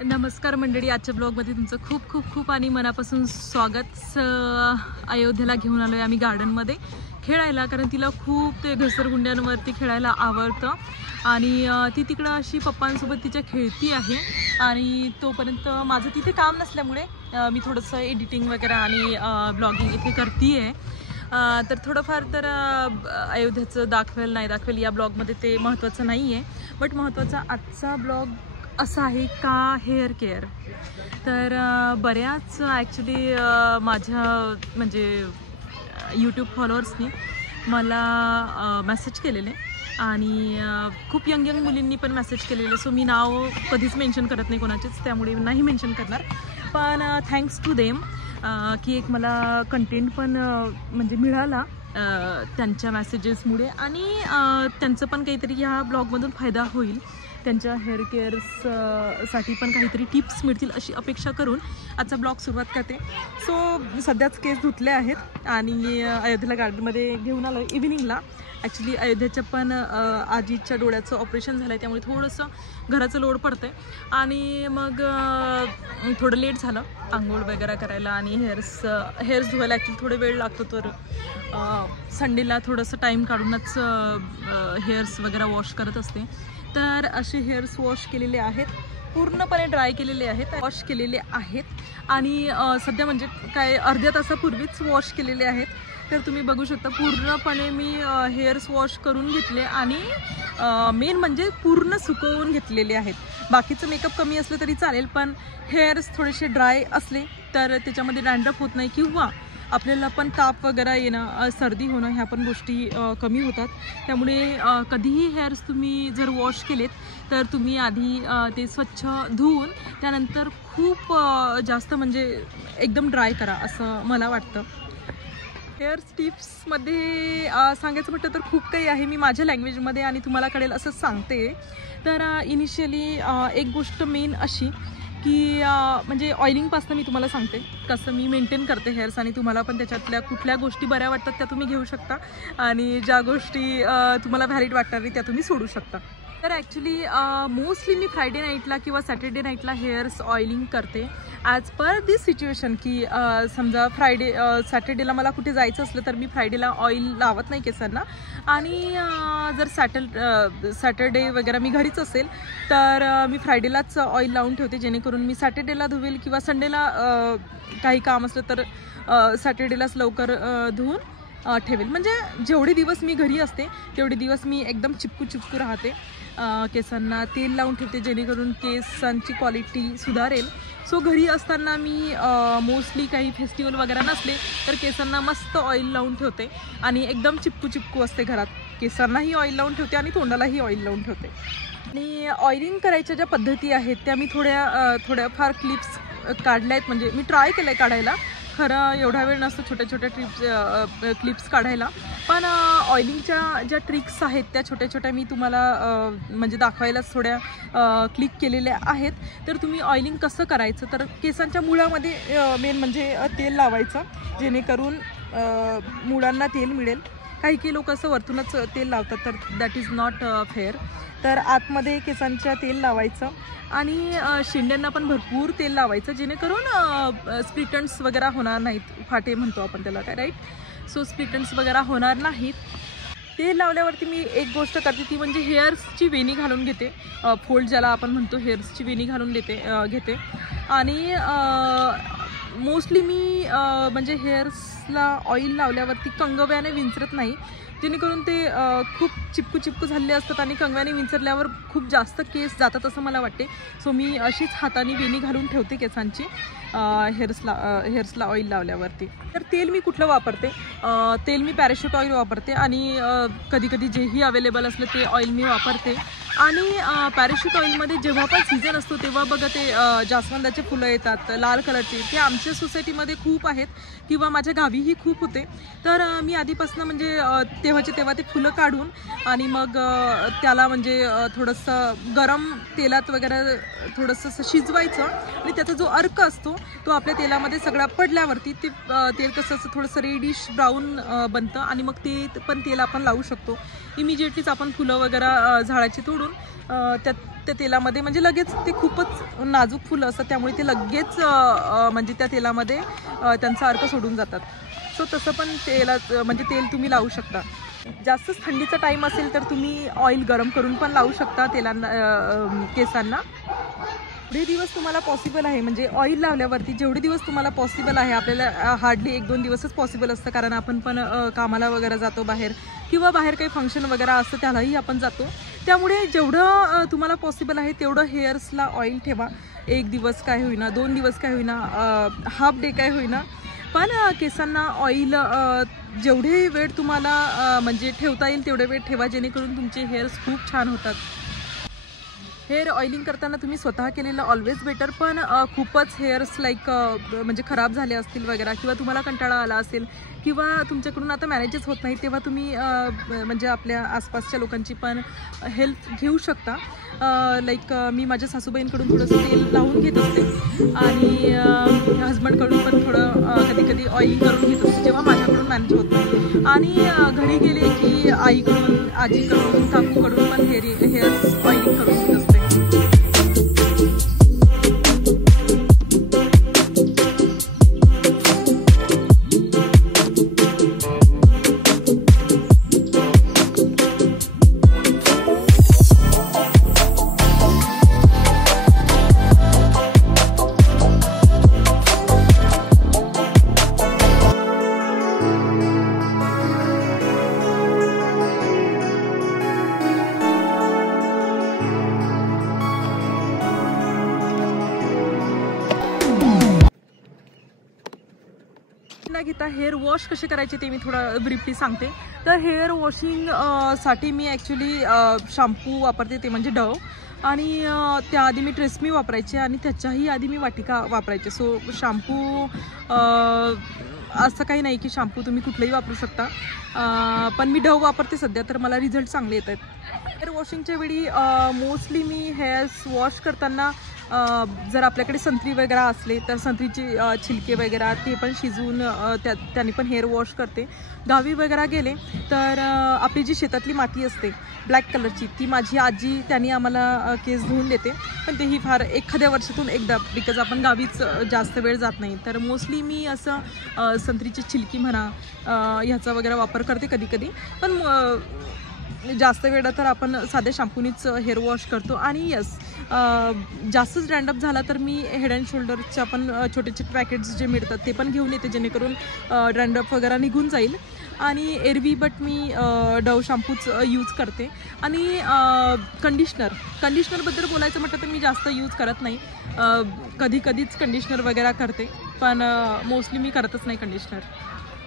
नमस्कार मंडळी, आजच्या ब्लॉगमध्ये तुमचं खूप खूप खूप आणि मनापासून स्वागत। अयोध्येला घेऊन आलोय आम्ही गार्डनमध्ये खेळायला, कारण तिला खूप ते घसरगुंड्यांवरती खेळायला आवडतं आणि ती तिकडं अशी पप्पांसोबत तिच्या खेळती आहे। आणि तोपर्यंत माझं तिथे काम नसल्यामुळे मी थोडंसं एडिटिंग वगैरे आणि ब्लॉगिंग इथे करते। तर थोडंफार तर अयोध्येचं दाखवेल नाही दाखवेल या ब्लॉगमध्ये ते महत्त्वाचं नाही आहे, बट महत्त्वाचा आजचा ब्लॉग असा आहे का हेअर केअर। तर बऱ्याच ॲक्च्युली माझ्या म्हणजे यूट्यूब फॉलोअर्सनी मला मेसेज केलेले आणि खूप यंग मुलींनी पण मेसेज केलेले। सो मी नाव कधीच मेन्शन करत नाही कोणाचेच, त्यामुळे नाही मेन्शन करणार, पण थँक्स टू देम की एक मला कंटेंट पण म्हणजे मिळाला त्यांच्या मेसेजेसमुळे आणि त्यांचं पण काहीतरी ह्या ब्लॉगमधून फायदा होईल, त्यांच्या हेअर केअर्ससाठी पण काहीतरी टिप्स मिळतील अशी अपेक्षा करून आजचा ब्लॉग सुरुवात करते। सो सध्याच केस धुतले आहेत आणि अयोध्येला गार्डनमध्ये घेऊन आलो इव्हिनिंगला। ॲक्च्युली अयोध्येच्या पण आजीच्या डोळ्याचं ऑपरेशन झालं आहे, त्यामुळे थोडंसं घराचं लोड पडतं आहे आणि मग थोडं लेट झालं आंघोळ वगैरे करायला आणि हेअर्स धुवायला ॲक्च्युली थोडे वेळ लागतो, तर संडेला थोडंसं टाईम काढूनच हेअर्स वगैरे वॉश करत असते। तर असे हेअर्स वॉश केलेले आहेत, पूर्णपणे ड्राय केलेले आहेत, वॉश केलेले आहेत आणि सध्या म्हणजे काय अर्ध्या तासापूर्वीच वॉश केलेले आहेत। तर तुम्ही बघू शकता पूर्णपणे मी हेअर्स वॉश करून घेतले आणि मेन म्हणजे पूर्ण सुकवून घेतलेले आहेत। बाकीचं मेकअप कमी असलं तरी चालेल, पण हेअर्स थोडेसे ड्राय असले तर त्याच्यामध्ये डॅन्ड्रफ होत नाही किंवा आपल्याला पण ताप वगैरे येणं, सर्दी होणं ह्या पण गोष्टी कमी होतात। त्यामुळे कधीही हेअर्स तुम्ही जर वॉश केलेत तर तुम्ही आधी ते स्वच्छ धुवून त्यानंतर खूप जास्त म्हणजे एकदम ड्राय करा असं मला वाटतं। हेअर टिप्समध्ये सांगायचं म्हटलं तर खूप काही आहे, मी माझ्या लँग्वेजमध्ये आणि तुम्हाला कळेल असं सांगते। तर इनिशियली एक गोष्ट मेन अशी की म्हणजे ऑइलिंगपासून मी तुम्हाला सांगते कसं मी मेंटेन करते हेअर्स, आणि तुम्हाला पण त्याच्यातल्या कुठल्या गोष्टी बऱ्या वाटतात त्या तुम्ही घेऊ शकता आणि ज्या गोष्टी तुम्हाला व्हॅलिड वाटणार नाही त्या तुम्ही सोडू शकता। तर ॲक्च्युली मोस्टली मी फ्रायडे नाईटला किंवा सॅटर्डे नाईटला हेअर्स ऑइलिंग करते ॲज पर दिस सिच्युएशन की समजा सॅटर्डेला मला कुठे जायचं असलं तर मी फ्रायडेला ऑइल लावत नाही केसांना, आणि जर सॅटर्डे वगैरे मी घरीच असेल तर मी फ्रायडेलाच ऑइल लावून ठेवते, जेणेकरून मी सॅटर्डेला धुवेल किंवा संडेला काही काम असलं तर सॅटर्डेलाच लवकर धुवून ठेवेल। म्हणजे जेवढे दिवस मी घरी असते तेवढे दिवस मी एकदम चिपकू राहते, केसांना तेल लावून ठेवते जेणेकरून केसांची क्वालिटी सुधारेल। सो घरी असताना मी मोस्टली काही फेस्टिवल वगैरे नसले तर केसांना मस्त ऑइल लावून ठेवते आणि एकदम चिपकू असते घरात, केसांनाही ऑइल लावून ठेवते आणि तोंडालाही ऑइल लावून ठेवते। आणि ऑइलिंग करायच्या ज्या पद्धती आहेत त्या मी थोड्याफार क्लिप्स काढल्या आहेत, म्हणजे मी ट्राय केलं आहे काढायला, खरं एवढा वेळ नसतो छोट्या क्लिप्स काढायला, पण ऑइलिंगच्या ज्या ट्रिक्स आहेत त्या छोट्या मी तुम्हाला म्हणजे दाखवायलाच थोड्या क्लिक केलेल्या आहेत। तर तुम्ही ऑइलिंग कसं करायचं, तर केसांच्या मुळामध्ये मेन म्हणजे तेल लावायचं जेणेकरून मुळांना तेल मिळेल। काही लोक असं वरतूनच तेल लावतात, तर दॅट इज नॉट फेअर। तर आतमध्ये केसांच्या तेल लावायचं आणि शेंड्यांना पण भरपूर तेल लावायचं जेणेकरून स्प्लिटन्स वगैरे होणार नाहीत, फाटे म्हणतो आपण त्याला काय, राईट। सो स्प्लिटन्स वगैरे होणार नाहीत। तेल लावल्यावरती मी एक गोष्ट करते ती म्हणजे हेअर्सची वेणी घालून घेते, फोल्ड ज्याला आपण म्हणतो हेअर्सची वेणी घालून घेते आणि मोस्टली मी म्हणजे हेअर्सला ऑइल लावल्यावरती कंगव्याने विंचरत नाही, जेणेकरून ते खूप चिपकू झालेले असतात आणि कंगव्याने विंचरल्यावर खूप जास्त केस जातात असं मला वाटते। सो मी अशीच हाताने वेणी घालून ठेवते केसांची हेअर्सला ऑइल लावल्यावरती। तर तेल मी कुठलं वापरते, तेल मी पॅराशूट ऑइल वापरते आणि कधी जेही अवेलेबल असलं ते ऑइल मी वापरते। आणि पॅराशूट ऑइलमध्ये जेव्हा पण सीझन असतो तेव्हा बघा ते जास्वंदाचे फुलं येतात लाल कलरचे, ते आमच्या सोसायटीमध्ये खूप आहेत किंवा माझ्या गावीही खूप होते। तर मी आधीपासून म्हणजे तेव्हा ते फुलं काढून आणि मग त्याला म्हणजे थोडंसं गरम तेलात वगैरे थोडंसं शिजवायचं आणि त्याचा जो अर्क असतो तो आपल्या तेलामध्ये सगळा पडल्यावरती ते तेल कसं असं थोडंसं रेडिश ब्राऊन बनतं आणि मग ते पण तेल आपण लावू शकतो। इमिजिएटलीच आपण फुलं वगैरे झाडाची तोडून त्यात त्या तेलामध्ये, म्हणजे लगेच ते खूपच नाजूक फुलं असतात त्यामुळे ते लगेच म्हणजे त्या तेलामध्ये त्यांचा अर्क सोडून जातात. सो तसं पण म्हणजे तेल तुम्ही लावू शकता. जास्तच थंडीचा टाईम असेल तर तुम्ही ऑइल गरम करून पण लावू शकता तेलांना केसांना. जेवढे दिवस तुम्हाला पॉसिबल आहे, म्हणजे ऑइल लावल्यावरती जेवढे दिवस तुम्हाला पॉसिबल आहे, आपल्याला हार्डली 1-2 दिवसच पॉसिबल असतं कारण आपण पण कामाला वगैरे जातो बाहेर, किंवा बाहेर काही फंक्शन वगैरे असतं त्यालाही आपण जातो. त्यामुळे जेवढं तुम्हाला पॉसिबल आहे तेवढं हेअर्सला ऑइल ठेवा. 1 दिवस काय होईना, 2 दिवस काय होईना, हाफ डे काय होईना, पण केसांना ऑइल जेवढे वेळ तुम्हाला म्हणजे ठेवता येईल तेवढे वेळ ठेवा, जेणेकरून तुमचे हेअर्स खूप छान होतात. हेअर ऑइलिंग करताना तुम्ही स्वतः केलेलं ऑलवेज बेटर, पण खूपच हेअर्स म्हणजे खराब झाले असतील वगैरे, किंवा तुम्हाला कंटाळा आला असेल, किंवा तुमच्याकडून आता मॅनेजच होत नाही, तेव्हा तुम्ही म्हणजे आपल्या आसपासच्या लोकांची पण हेल्प घेऊ शकता. मी माझ्या सासूबाईंकडून थोडंसं तेल लावून घेत असते आणि हजबंडकडून पण थोडं कधी कधी ऑइलिंग करून घेत असते जेव्हा माझ्याकडून मॅनेज होत नाही. आणि घरी गेले की आईकडून, आजीकडून, काकूकडून पण हेअर्स ऑइलिंग करून घेत असते. घेता हेअर वॉश कसे करायचे ते मी थोडं ब्रीफली सांगते. तर हेअर वॉशिंग साठी मी ॲक्च्युली शॅम्पू वापरते, ते म्हणजे डव, आणि त्याआधी मी ट्रेस्मी वापरायचे आणि त्याच्याही आधी मी वाटिका वापरायचे. सो शॅम्पू असं काही नाही की शॅम्पू तुम्ही कुठलंही वापरू शकता, पण मी डव वापरते सध्या, तर मला रिझल्ट चांगले येत आहेत. हेअर वॉशिंगच्या वेळी मोस्टली मी हेअर्स वॉश करताना जर आपल्याकडे संत्री वगैरे असले तर संत्रीचे छिलके वगैरे ते पण शिजवून त्याने पण हेअर वॉश करते. गावी वगैरे गेले तर आपली जी शेतातली माती असते ब्लॅक कलरची, ती माझी आजी त्यांनी आम्हाला केस धुवून देते, पण तेही फार एखाद्या वर्षातून एकदा, बिकॉज आपण गावीच जास्त वेळ जात नाही. तर मोस्टली मी असं संत्रीची छिलकी म्हणा ह्याचा वगैरे वापर करते कधी कधी, पण जास्त वेळा तर आपण साध्या शॅम्पूनीच हेअर वॉश करतो. आणि यस, जास्तच डॅन्ड्रफ झाला तर मी हेड अँड शोल्डरच्या पण छोटे छोटे पॅकेट्स जे मिळतात ते पण घेऊन येते, जेणेकरून डॅन्ड्रफ वगैरे निघून जाईल. आणि एरवी बट मी डव शॅम्पूच यूज करते. आणि कंडिशनरबद्दल बोलायचं म्हटलं तर मी जास्त यूज करत नाही, कधी कधीच कंडिशनर वगैरे करते, पण मोस्टली मी करतच नाही कंडिशनर.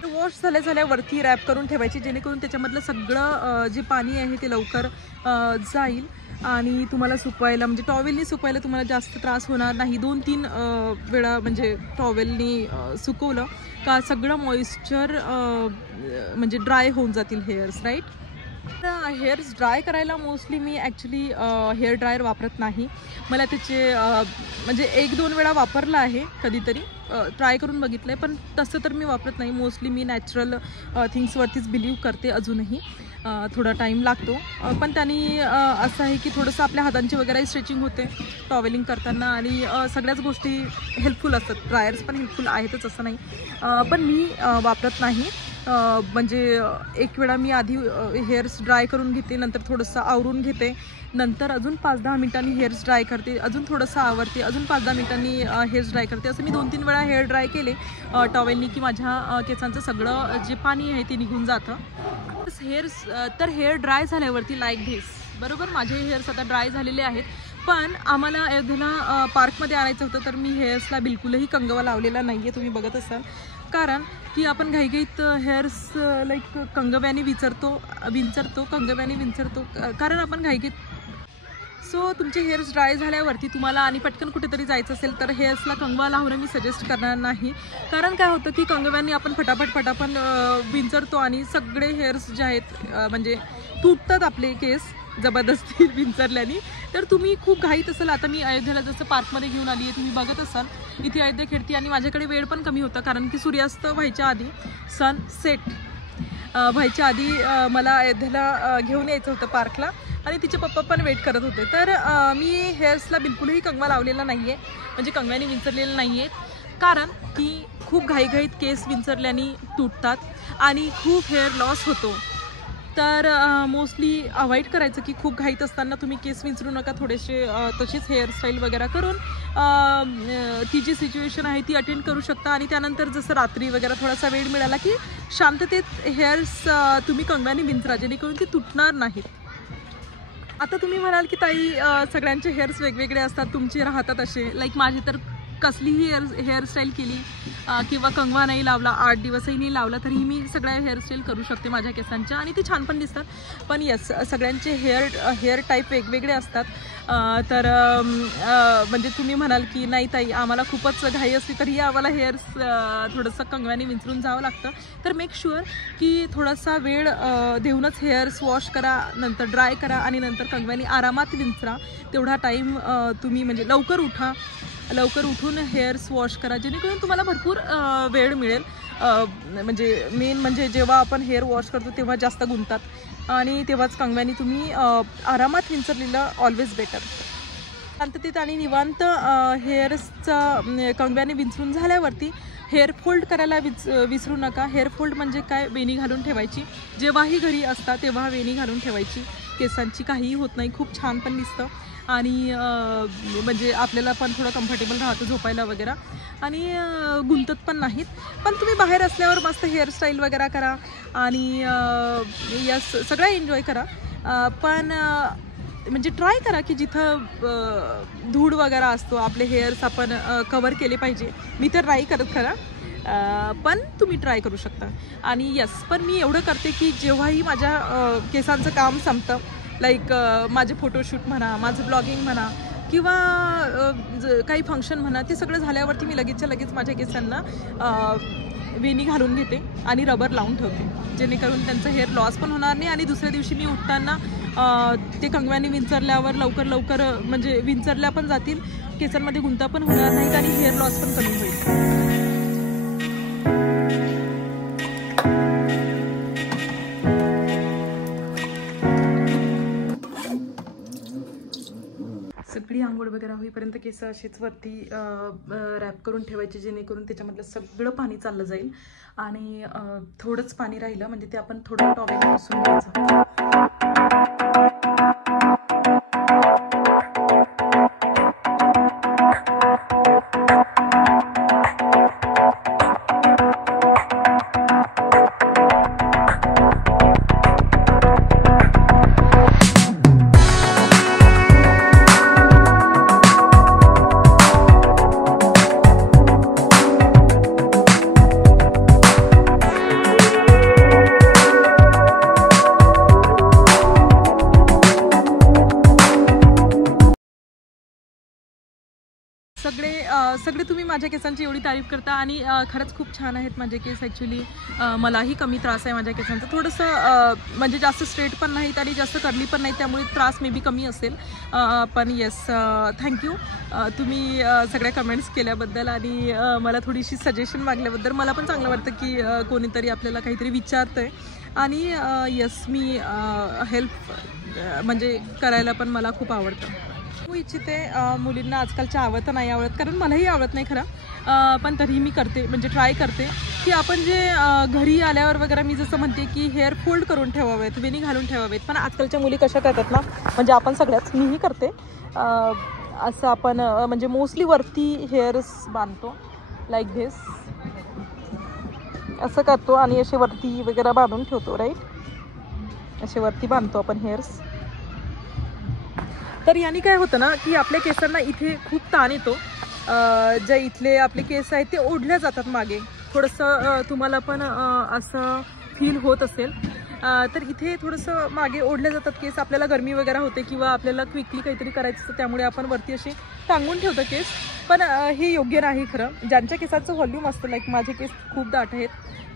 वॉश झाल्यावरती रॅप करून ठेवायची, जेणेकरून त्याच्यामधलं सगळं जे पाणी आहे ते लवकर जाईल आणि तुम्हाला सुकवायला, म्हणजे टॉवेलनी सुकवायला तुम्हाला जास्त त्रास होणार नाही. 2-3 वेळा म्हणजे टॉवेलनी सुकवलं का सगळं मॉइश्चर म्हणजे ड्राय होऊन जातील हेअर्स, राईट. हेअर्स ड्राय करायला मोस्टली मी ॲक्च्युली हेअर ड्रायर वापरत नाही. मला त्याचे म्हणजे 1-2 वेळा वापरला आहे, कधीतरी ट्राय करून बघितलं आहे, पण तसं तर मी वापरत नाही. मोस्टली मी नॅचरल थिंग्सवरतीच बिलीव्ह करते अजूनही. थोडा टाईम लागतो, पण त्यांनी असं आहे की थोडंसं आपल्या हातांची वगैरे स्ट्रेचिंग होते टॉवेलिंग करताना, आणि सगळ्याच गोष्टी हेल्पफुल असतात. ड्रायर्स पण हेल्पफुल आहेतच असं नाही, पण मी वापरत नाही. म्हणजे एक वेळा मी आधी हेअर्स ड्राय करून घेते, नंतर थोडंसं आवरून घेते, नंतर अजून 5-10 मिनिटांनी हेअर्स ड्राय करते, अजून थोडंसं आवरते, अजून 5-10 मिनिटांनी हेअर्स ड्राय करते. असं मी 2-3 वेळा हेअर ड्राय केले टॉवेलनी की माझ्या केसांचं सगळं जे पाणी आहे ते निघून जातं. हेअर ड्राय झाल्यावरती लाईक धिस, बरोबर, माझे हेअर्स आता ड्राय झालेले आहेत. पण आम्हाला अयोध्येला पार्कमध्ये आणायचं होतं, तर मी हेअर्सला बिलकुलही कंगवा लावलेला नाही आहे, तुम्ही बघत असाल. कारण की आपण घाईघाईत हेअर्स कंगव्याने विंचरतो, कारण आपण घाईघाईत. सो तुमचे हेअर्स ड्राय झाल्यावरती तुम्हाला आणि पटकन कुठेतरी जायचं असेल तर हेअर्सला कंगवा लावणं मी सजेस्ट करणार नाही. कारण काय होतं की कंगव्यांनी आपण फटाफट विंचरतो आणि सगळे हेअर्स जे आहेत म्हणजे तुटतात आपले केस जबरदस्ती विंचरल्याने. तर तुम्ही खूप घाईत असाल, आता मी अयोध्येला जसं पार्कमध्ये घेऊन आली आहे, तुम्ही बघत असाल इथे अयोध्या खेळती, आणि माझ्याकडे वेळ पण कमी होता कारण की सूर्यास्त व्हायच्या आधी सनसेट व्हायच्या आधी मला अयोध्येला घेऊन यायचं होतं पार्कला आणि तिचे पप्पा पण वेट करत होते. तर मी हेअर्सला बिलकुलही कंगवा लावलेला नाही आहे, म्हणजे कंगव्याने विंचरलेलं नाही आहे, कारण की खूप घाईघाईत केस विंचरल्याने तुटतात आणि खूप हेअर लॉस होतो. तर मोस्टली अवॉइड करायचं की खूप घाईत असताना तुम्ही केस विंचरू नका. थोडेसे तशीच हेअरस्टाईल वगैरे करून ती जी सिच्युएशन आहे ती अटेंड करू शकता आणि त्यानंतर जसं रात्री वगैरे थोडासा वेळ मिळाला की शांततेत हेअर्स तुम्ही कंगव्याने विंचरा, जेणेकरून ती तुटणार नाहीत. आता तुम्ही म्हणाल की ताई सगळ्यांचे हेअर्स वेगवेगळे असतात, तुमचे राहतात असे. लाईक माझी तर कसलीही हेअरस्टाईल केली किंवा कंगवा नाही लावला, 8 दिवसही नाही लावला, तरीही मी सगळ्या हेअरस्टाईल करू शकते माझ्या केसांच्या आणि ते छान पण दिसतात. पण येस, सगळ्यांचे हेअर टाईप वेगवेगळे असतात. तर म्हणजे तुम्ही म्हणाल की नाही ताई आम्हाला खूपच घाई असते तरीही आम्हाला हेअर्स थोडंसं कंगव्याने विंचरून जावं लागतं. तर मेक शुअर की थोडासा वेळ देऊनच हेअर्स वॉश करा, नंतर ड्राय करा आणि नंतर कंगव्याने आरामात विंचरा. तेवढा टाईम तुम्ही म्हणजे लवकर उठून हेअर्स वॉश करा, जेणेकरून तुम्हाला भरपूर वेळ मिळेल. म्हणजे मेन म्हणजे जेव्हा आपण हेअर वॉश करतो तेव्हा जास्त गुंतात आणि तेव्हाच कंगव्याने तुम्ही आरामात विंचरलेलं ऑलवेज बेटर. शांततेत आणि निवांत हेअर्सचं कंगव्याने विंचरून झाल्यावरती हेअर फोल्ड करायला विसरू नका. हेअर फोल्ड म्हणजे काय, वेणी घालून ठेवायची. जेव्हाही घरी असता तेव्हा वेणी घालून ठेवायची. केसांची काहीही होत नाही, खूप छान पण दिसतं आणि म्हणजे आपल्याला पण थोडं कम्फर्टेबल राहतं झोपायला वगैरे आणि गुंतत पण नाहीत. पण तुम्ही बाहेर असल्यावर मस्त हेअरस्टाईल वगैरे करा आणि यस सगळं एन्जॉय करा. पण म्हणजे ट्राय करा की जिथं धूळ वगैरे असतो आपले हेअर्स आपण कवर केले पाहिजे. मी तर नाही करत खरं, पण तुम्ही ट्राय करू शकता. आणि यस, पण मी एवढं करते की जेव्हाही माझ्या केसांचं काम संपतं, लाईक माझे फोटोशूट म्हणा, माझं ब्लॉगिंग म्हणा किंवा काही फंक्शन म्हणा, ते सगळं झाल्यावरती मी लगेचच्या लगेच माझ्या केसांना वेणी घालून घेते आणि रबर लावून ठेवते, जेणेकरून त्यांचं हेअर लॉस पण होणार नाही आणि दुसऱ्या दिवशी मी उठताना ते कंगव्याने विंचरल्यावर लवकर म्हणजे विंचरल्या पण जातील, केसांमध्ये गुंता पण होणार नाहीत आणि हेअर लॉस पण कमी होईल. सगळी आंघोळ वगैरे होईपर्यंत केस अशीच वरती रॅप करून ठेवायचे, जेणेकरून त्याच्यामधलं सगळं पाणी चाललं जाईल आणि थोडंच पाणी राहिलं म्हणजे ते आपण थोडं टॉवेल पुसून घ्यायचं. सगळे तुम्ही माझ्या केसांची एवढी तारीफ करता आणि खरंच खूप छान आहेत माझे केस. ॲक्च्युली मलाही कमी त्रास आहे माझ्या केसांचा, थोडंसं म्हणजे जास्त स्ट्रेट पण नाहीत आणि जास्त कर्ली पण नाहीत, त्यामुळे त्रास मे बी कमी असेल. पण येस, थँक्यू तुम्ही सगळ्या कमेंट्स केल्याबद्दल आणि मला थोडीशी सजेशन मागल्याबद्दल. मला पण चांगलं वाटतं की कोणीतरी आपल्याला काहीतरी विचारतं आहे आणि येस, मी हेल्प म्हणजे करायला पण मला खूप आवडतं. मी इच्छिते मुलींना आजकालच्या आवडतं नाही आवडत, कारण मलाही आवडत नाही खरं, पण तरीही मी करते, म्हणजे ट्राय करते की आपण जे घरी आल्यावर वगैरे मी जसं म्हणते की हेअर फोल्ड करून ठेवावेत, वेणी घालून ठेवावेत. पण आजकालच्या मुली कशा करतात ना, म्हणजे आपण सगळ्याच, मीही करते असं, आपण म्हणजे मोस्टली वरती हेअर्स बांधतो लाईक धिस, असं करतो आणि असे वरती वगैरे बांधून ठेवतो, राईट, असे वरती बांधतो आपण हेअर्स. तर याने काय होतं ना की आपल्या केसांना इथे खूप ताण येतो, जे इथले आपले केस आहेत ते ओढल्या जातात मागे. थोडंसं तुम्हाला पण असं फील होत असेल. तर इथे थोडंसं मागे ओढल्या जातात केस, आपल्याला गरमी वगैरे होते किंवा आपल्याला क्विकली काहीतरी करायचं असतं, त्यामुळे आपण वरती असे टांगून ठेवतो केस. पण हे योग्य नाही खरं. ज्यांच्या केसाचं व्हॉल्यूम असतं, लाईक माझे केस खूप दाट आहेत,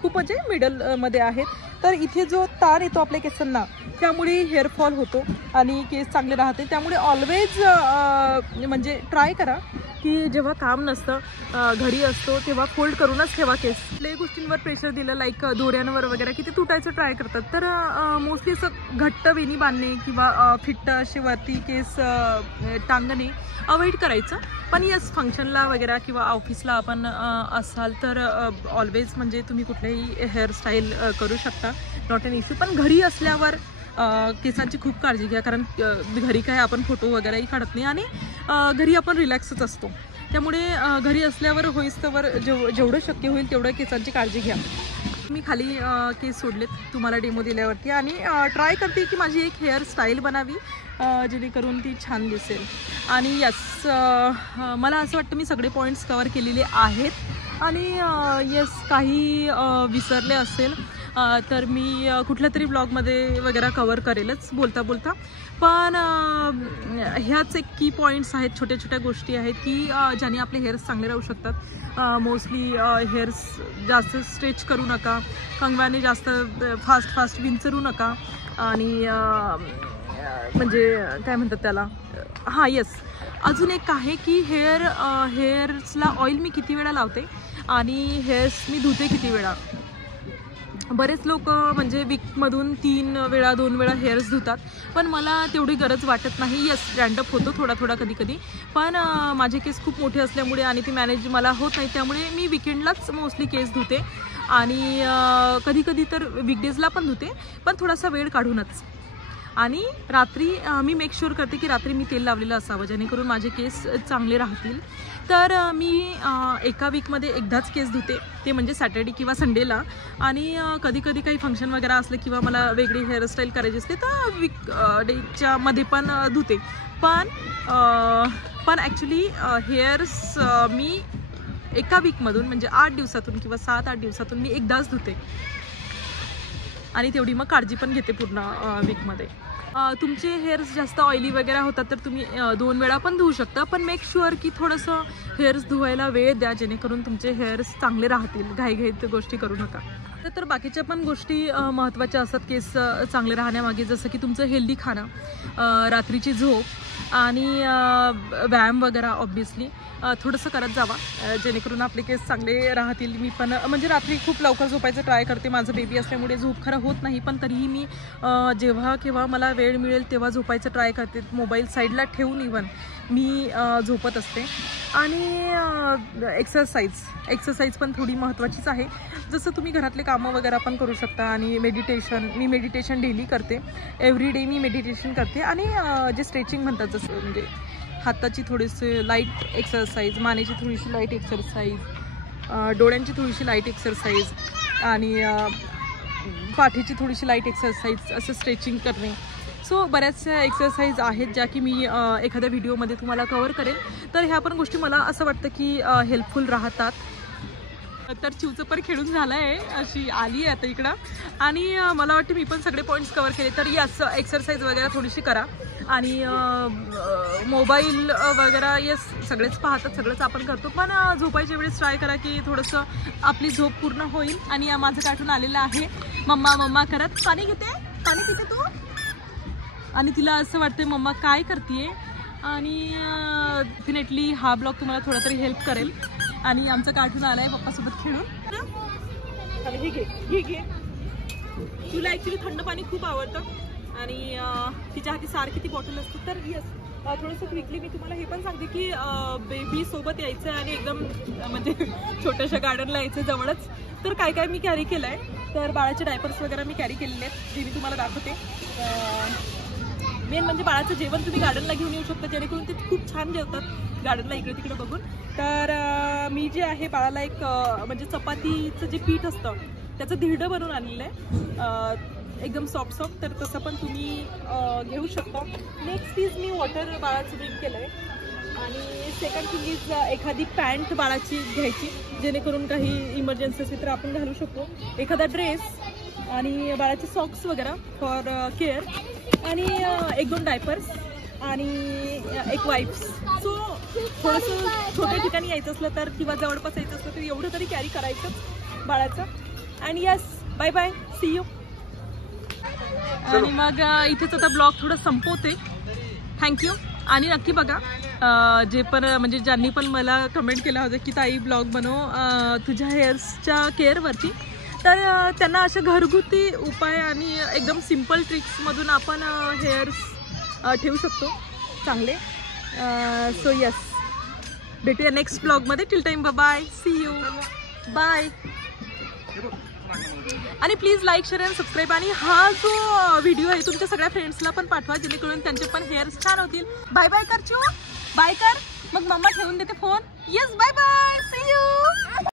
खूप म्हणजे मिडलमध्ये आहेत, तर इथे जो ताण येतो आपल्या केसांना त्यामुळे हेअरफॉल होतो आणि केस चांगले राहते. त्यामुळे ऑलवेज म्हणजे ट्राय करा की जेव्हा काम नसतं, घरी असतो, तेव्हा फोल्ड करूनच ठेवा केस. कुठल्याही गोष्टींवर प्रेशर दिलं लाईक दोऱ्यांवर वगैरे की ते तुटायचं ट्राय करतात. तर मोस्टली असं घट्ट वेणी बांधणे किंवा फिट्ट असे वरती केस टांगणे अवॉइड करायचं. पण यस, फंक्शनला वगैरे किंवा ऑफिसला आपण असाल तर ऑलवेज म्हणजे तुम्ही कुठलेही हेअरस्टाईल करू शकता, नॉट एन इश्यू. पण घरी असल्यावर केसांची खूप काळजी घ्या, कारण घरी काय आपण फोटो वगैरेही काढत नाही आणि घरी आपण रिलॅक्सच असतो. त्यामुळे घरी असल्यावर होईस्तवर जेवढं शक्य होईल तेवढं केसांची काळजी घ्या. मी खाली केस सोडलेत तुम्हाला डेमो दिल्यावरती आणि ट्राय करते की माझी एक हेअरस्टाईल बनावी जेणेकरून ती छान दिसेल. आणि यस, मला असं वाटतं मी सगळे पॉईंट्स कवर केलेले आहेत आणि यस, काही विसरले असेल तर मी कुठल्या तरी ब्लॉगमध्ये वगैरे कवर करेलच बोलता बोलता. पण ह्याच एक की पॉईंट्स आहेत, छोट्या छोट्या गोष्टी आहेत की ज्याने आपले हेअर्स चांगले राहू शकतात. मोस्टली हेअर्स जास्त स्ट्रेच करू नका, कंगव्याने जास्त फास्ट विंचरू नका आणि म्हणजे काय म्हणतात त्याला, हां यस, अजून एक आहे की हेअर्सला ऑइल मी किती वेळा लावते आणि हेअर्स मी धुते किती वेळा. बरेच लोक म्हणजे वीकमधून 3 वेळा 2 वेळा हेअर्स धुतात, पण मला तेवढी गरज वाटत नाही. यस, रँडअप होतो थोडा कधी कधी, पण माझे केस खूप मोठे असल्यामुळे आणि ती मॅनेज मला होत नाही, त्यामुळे मी विकेंडलाच मोस्टली केस धुते आणि कधी कधी तर वीकडेजला पण धुते, पण थोडासा वेळ काढूनच. आणि रात्री मी मेक शुअर करते की रात्री मी तेल लावलेलं असावं जेणेकरून माझे केस चांगले राहतील. तर मी एका वीकमध्ये एकदाच केस धुते, ते म्हणजे सॅटर्डे किंवा संडेला. आणि कधी कधी काही फंक्शन वगैरे असलं किंवा मला वेगळी हेअरस्टाईल करायची असते तर वीक डेच्या मध्ये पण धुते. पण ॲक्च्युली हेअर्स मी एका वीकमधून म्हणजे 8 दिवसातून किंवा 7-8 दिवसातून मी एकदाच धुते आणि तेवढी मग काळजी पण घेते पूर्ण वीकमध्ये. तुमचे हेअर्स जास्त ऑइली वगैरे होतात तर तुम्ही 2 वेळा पण धुवू शकता, पण मेक शुअर की थोडंसं हेअर्स धुवायला वेळ द्या जेणेकरून तुमचे हेअर्स चांगले राहतील. घाईघाईत गोष्टी करू नका. तर बाकीच्या पण गोष्टी महत्त्वाच्या असतात केस चांगले राहण्यामागे, जसं की तुमचं हेल्दी खाणं, रात्रीची झोप आणि व्यायाम वगैरे ऑब्वियसली थोडंसं करत जावा जेणेकरून आपले केस चांगले राहतील. मी पण म्हणजे रात्री खूप लवकर झोपायचं ट्राय करते, माझं बेबी असल्यामुळे झोप खरं होत नाही, पण तरीही मी जेव्हा केव्हा मला वेळ मिळेल तेव्हा झोपायचं ट्राय करते. मोबाईल साईडला ठेवून इव्हन मी झोपत असते. आणि एक्सरसाइज पण थोडी महत्त्वाचीच आहे. जसं तुम्ही घरातले कामं वगैरे पण करू शकता. आणि मी मेडिटेशन डेली करते, एव्हरी डे मी मेडिटेशन करते. आणि जे स्ट्रेचिंग म्हणतात, जसं म्हणजे हाताची थोडीशी लाईट एक्सरसाइज, मानेची थोडीशी लाईट एक्सरसाइज, डोळ्यांची थोडीशी लाईट एक्सरसाइज आणि पाठीची थोडीशी लाईट एक्सरसाइज, असं स्ट्रेचिंग करणे. सो बऱ्याचशा एक्सरसाइज आहेत ज्या की मी एखाद्या व्हिडिओमध्ये तुम्हाला कवर करेन. तर ह्या पण गोष्टी मला असं वाटतं की हेल्पफुल राहतात. तर चिवचं पण खेळून झालं आहे, अशी आली आहे आता इकडं. आणि मला वाटतं मी पण सगळे पॉईंट्स कवर केले. तर यस, एक्सरसाइज वगैरे थोडीशी करा. आणि मोबाईल वगैरे यस सगळेच पाहतात, सगळंच आपण करतो, पण झोपायच्या वेळेस ट्राय करा की थोडंसं आपली झोप पूर्ण होईल. आणि माझं कार्टून आलेलं आहे मम्मा करत, पाणी घेते तू. आणि तिला असं वाटते मम्मा काय करते. आणि डेफिनेटली हा ब्लॉग तुम्हाला थोडा तरी हेल्प करेल. आणि आमचं कार्टून आलं आहे पप्पासोबत खेळून. हे घे, तुला ॲक्च्युली थंड पाणी खूप आवडतं आणि तिच्या हाती सारखी ती बॉटल असते. तर येस, थोडंसं क्विकली मी तुम्हाला हे पण सांगते की बेबी सोबत यायचं आणि एकदम म्हणजे छोट्याशा गार्डनला यायचं जवळच. तर काय काय मी कॅरी केलं आहे, तर बाळाचे डायपर्स वगैरे मी कॅरी केलेले आहेत, जे मी तुम्हाला दाखवते. मेन म्हणजे बाळाचं जेवण तुम्ही गार्डनला घेऊन येऊ शकता जेणेकरून ते खूप छान जेवतात गार्डनला इकडे तिकडे बघून. तर मी जे आहे बाळाला एक म्हणजे चपातीचं जे पीठ असतं त्याचं धिरडं बनवून आणलेलं आहे, एकदम सॉफ्ट. तर तसं पण तुम्ही घेऊ शकता. नेक्स्ट इज मी वॉटर बाळाचं ड्रिंक केलं आहे. आणि सेकंड थिंग इज एखादी पॅन्ट बाळाची घ्यायची जेणेकरून काही इमर्जन्सी असेल तर आपण घालू शकतो. एखादा ड्रेस आणि बाळाचे सॉक्स वगैरे फॉर केअर. आणि 1-2 डायपर्स आणि एक वाईप्स. सो थोडंसं छोट्या ठिकाणी यायचं असलं तर किंवा जवळपास यायचं असलं तर एवढं तरी कॅरी करायचं बाळाचं. आणि yes, bye bye, see you. आणि मग इथेच आता ब्लॉग थोडं संपवते. थँक्यू. आणि नक्की बघा जे पण म्हणजे ज्यांनी पण मला कमेंट केला होता की ताई ब्लॉग बनव तुझ्या हेअर्सच्या केअरवरती, तर त्यांना अशा घरगुती उपाय आणि एकदम सिम्पल ट्रिक्समधून आपण हेअर्स ठेवू शकतो चांगले. सो यस, भेटूया नेक्स्ट ब्लॉगमध्ये. Till time bye, see you, bye. आणि प्लीज लाईक, शेअर आणि सबस्क्राईब. आणि हा जो व्हिडिओ आहे तुमच्या सगळ्या फ्रेंड्सला पण पाठवा, जेणेकरून त्यांचे पण हेअर्स छान होतील. बाय बाय कर चू, बाय कर. मग मम्मा ठेवून देते phone. Yes, bye bye, see you.